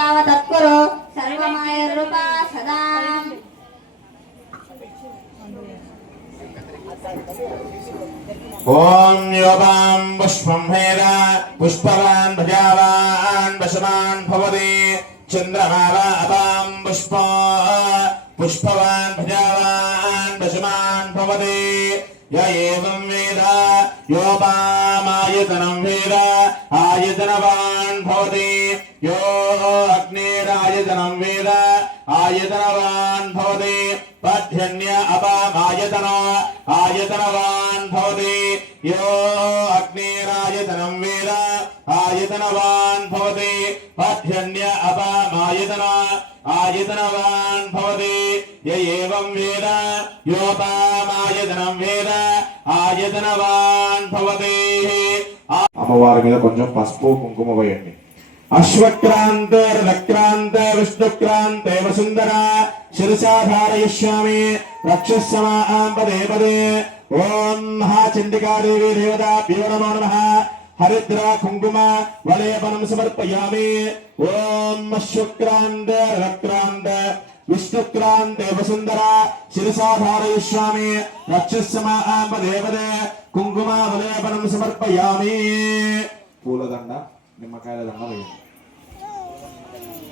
యావ తత్కరో సర్వమాయ రూపా సదా ఓం యోగాం పుష్పం హేర పుష్పవాన్ భజావాన్ వశమాన్ భవతి చంద్రహారా పుష్ప పుష్పవాన్ భజావాన్ వశవాన్ భవతి య ఏవం వేద యోపామాయతనం వేద ఆయతనవాన్ భవతి యో అగ్నేరాయతనం వేద ఆయతనవాన్ భవతి పఠ్యన్య అపామాయతన ఆయతనవాన్ భవతి యో అగ్నేరాయతనం వేద ఆయతనవాన్ భవతి పఠ్యన్య అపామాయతన ఆయతనవాన్ ఏవం వేద యోపామాయతనం వేద ఆయతనవాన్ భవతి అమ్మవారి మీద కొంచెం పసుపు కుంకుమ వేయండి. అశ్వక్రాంత రక్రాంత విష్ణుక్రాంత వసుందర శిరసాధారయిష్యామి రక్షస్సమాం పదే పదే ఓం మహాచండికాదేవి దేవతాభ్యో నమో నమః। హరిద్ర కుంకుమ వలేపనం సమర్పయామి। ఓం అశ్వక్రాంత రక్రాంత విష్ణుక్రాంతే వసుందర శిరసాధారయిష్యామి రక్షస్సమాం పదే కుంకుమ వలేపనం సమర్పయామి. పూలదండ నిమ్మకాయల దండ వేయండి.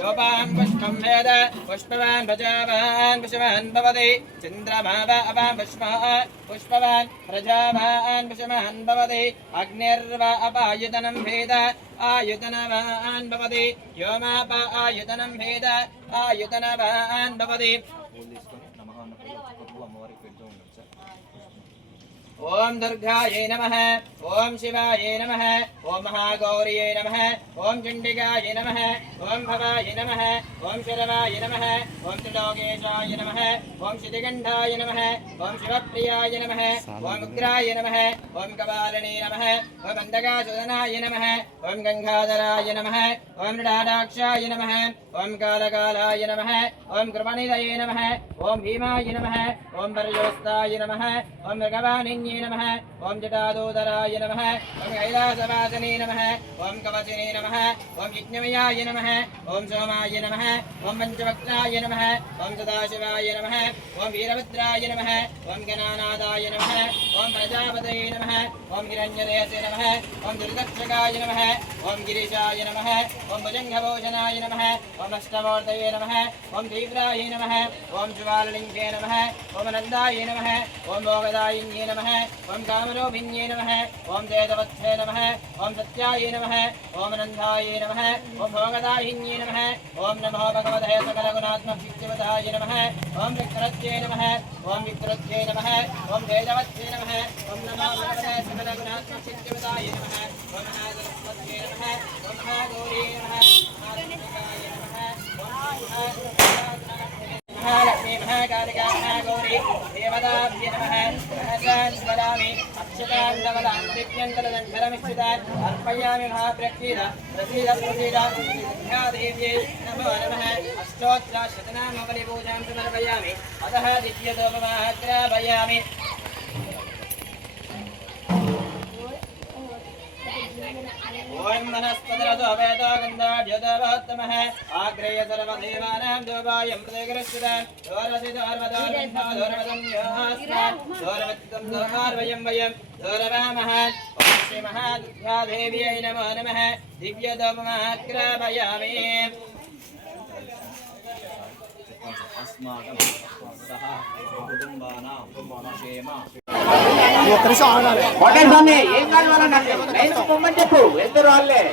योपां पुष्पं वेद पुष्पवान् प्रजावान् पुष्पवान् भवति चन्द्रमाव अवां पुष्पः पुष्पवान् प्रजावान् पुष्पवान् भवति अग्निर्व अपायुतनं भेद आयुतनवान् भवति व्योमाप आयुतनं भेद आयुतनवान् भवति ఓం దుర్గాయే నమ ఓం శివాయే నమ ఓం మహాగౌర్యే నమ ఓం చండికాయ నమ ఓం భవాయ నమ ఓం శరవాయ నమ ఓం త్రిలోకేశాయ నమ ఓం శితిగంధాయ నమ ఓం శివప్రియాయ నమ ఓం ఉగ్రాయ నమ ఓం కపాలినే నమ ఓం అంధకాసుదనాయ నమ ఓం గంగాధరాయ నమ ఓం నృడాక్షాయ నమ ఓం కాలకాలాయ నమ ఓం కృపణిదయే నమ ఓం భీమాయ నమ ఓం పర్యవస్తాయ నమ ఓం మృగవాణిన్యే నమ ఓం జటాదోదరాయ నమ ఓం కైలాసవాసనే నమ ఓం కవచినే నమ ఓం యజ్ఞమయాయ నమ ఓం సోమాయ నమ ఓం పంచవక్రాయ నమ ఓం సదాశివాయ నమ ఓం వీరభద్రాయ నమ ఓం గణానాదాయ నమ ఓం ప్రజాపతయే నమ ఓం హిరణ్యరేతే నమ ఓం దుర్గక్షకాయ నమ ఓం గిరీశాయ నమ ఓం భుజంగభూషణాయ నమ ఓం అష్టమూర్తయే నమ ఓం తీవ్రాయ నమ ఓం జ్వాలలింగే నమ ఓం నందాయ నమ ఓం భోగదాయిన్యే నమ ఓం కామరూపిణ్యే నమ ఓం దేదవత్సే నమ ఓం సత్యాయ నమ ఓం నందాయ నమ ఓం భోగదాయిన్యే నమ ఓం నమో భగవతే సకలగుణాత్మశక్తివతాయ నమ ఓం విక్రత్యే నమ ఓం విక్రత్యే నమ ఓం వేదవత్సే నమ ఓం నమో భగవతే సకలగుణాత్మశక్తివతాయ నమ ఓం మహాగణపత్యే నమ ఓం మహాగౌరీ నమ మహాగణపతాయ నమ ఓం మహాలక్ష్మీ మహాకాళికా మహాగౌరీ దేవతాభ్య నమః वनस्पतिरसुवेदोगन्धाढ्यदवत्तमः आग्रेय सर्वदेवानां दोपायं प्रदेगरश्चिदान् दोरसिदार्वदान्धोरवदं योहास्मान् दोरवत्तं दोहार्वयं वयं दोरवामः ॐ श्रीमहादुर्गादेव्यै नमो नमः दिव्यदोपमाक्रमयामि अस्माकं सः कुटुम्बानां क्षेम స్వామి ఏం కాదు వాళ్ళ లైన్ పొమ్మని చెప్పు ఎందరు వాళ్ళే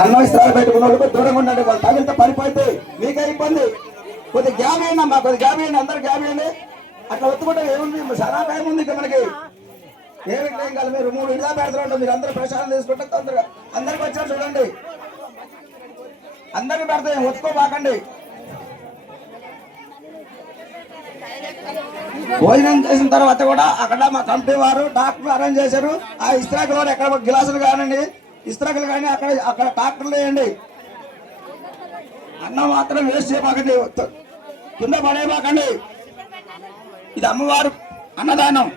అన్న ఇస్తాలు పెట్టుకున్న వాళ్ళు దూరంగా ఉండండి. వాళ్ళు తగినంత పడిపోతే మీకే ఇబ్బంది. కొద్ది గ్యాప్ ఇవ్వండి అమ్మా కొద్ది గ్యాప్ ఇవ్వండి అందరు గ్యాప్ ఇవ్వండి అట్లా ఒత్తుకుంటే ఏముంది? చాలా భయం ఉంది ఇక మనకి. ఏమి ఏం కాదు మీరు మూడు ఇళ్ళ పెడతారు మీరు అందరూ ప్రశాంతం తీసుకుంటే తొందరగా. అందరికి వచ్చారు చూడండి. అందరికి పెడతాయి ఒత్తుకోబాకండి. భోజనం చేసిన తర్వాత కూడా అక్కడ మా కంపెనీ వారు డాక్టర్ అరేంజ్ చేశారు. ఆ ఇస్త్రాక్ కూడా ఎక్కడ గిలాసులు కానండి ఇస్త్రాకులు కానీ అక్కడ అక్కడ ట్రాక్టర్లు వేయండి. అన్నం మాత్రం వేస్ట్ చేయబాకండి. కింద పడేయబాకండి. ఇది అమ్మవారు అన్నదానం.